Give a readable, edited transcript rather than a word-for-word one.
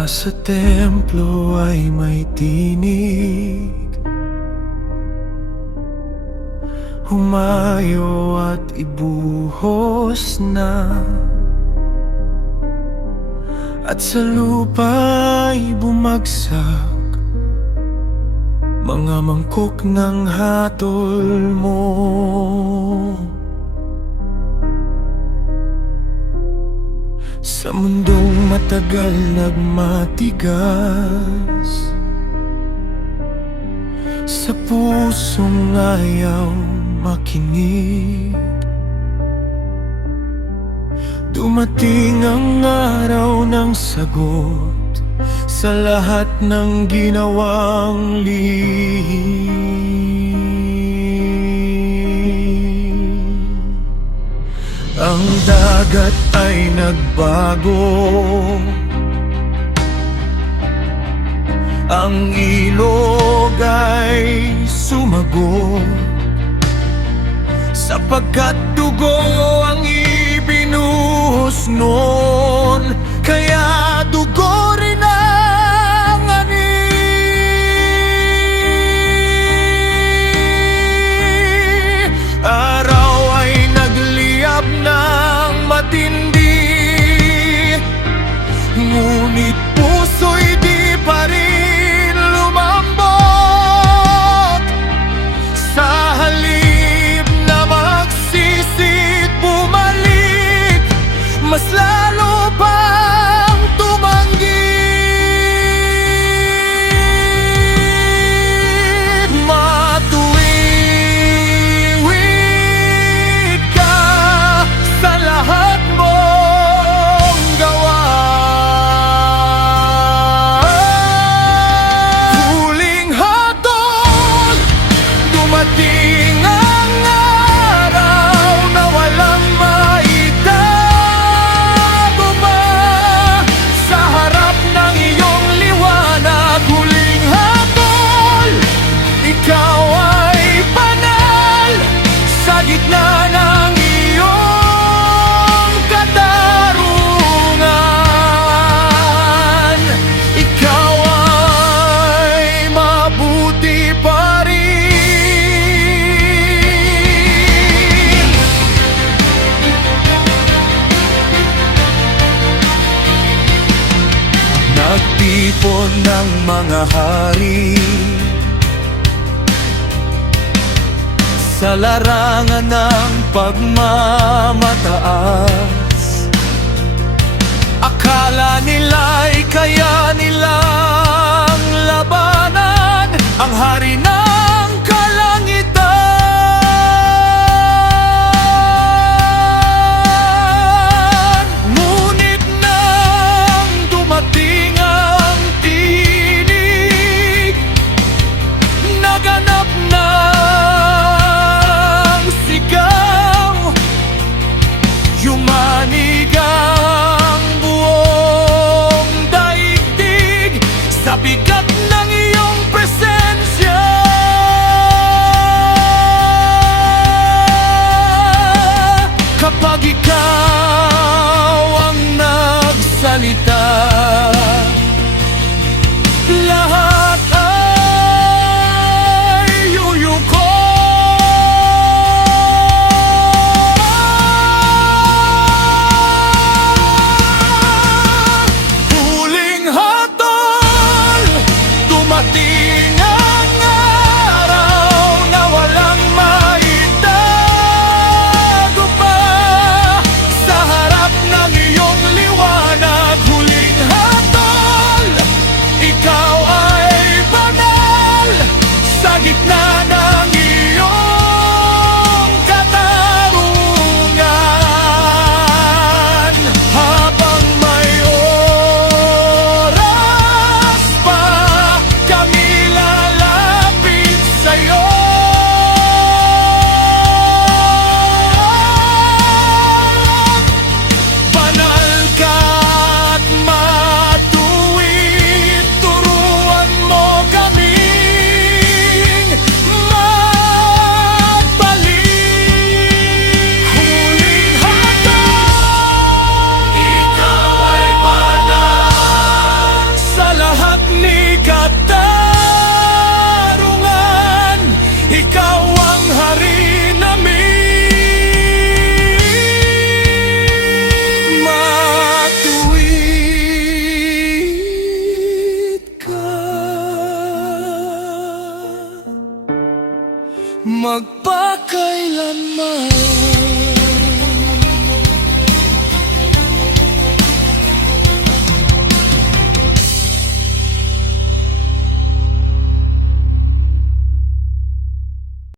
Mula sa templo ay may tinig, humayo at ibuhos na, at sa lupa'y bumagsak mga mangkok ng hatol mo. Sa mundong matagal nagmatigas, sa pusong ayaw makinig, dumating ang araw ng sagot sa lahat ng ginawang lihim. Ang dagat ay nagbago, ang ilog ay sumagot, sapagkat dugo ang ibinuhos noon, kaya dugo rin ang ani. Araw ay nagliyab ng matindi, ngunit puso'y di pa rin lumambot. Sa halip na magsisit bumalik, mas lalo pang tumanggi. Matuwid ka sa lahat mong gawa. Huling hatol, dumating ang araw na walang maitago pa sa harap ng iyong liwanag. Huling hatol, ikaw ay banal sa gitna ng iyong katarungan. Ikaw ay mabuti pa rin. Nagtipon ng mga hari sa larangan ng pagmamataas. Akala nila'y kaya nilang labanan ang hari ng kalangitan. Ngunit nang dumating ang tinig, naganap ng sigaw, yumanig ang buong Ay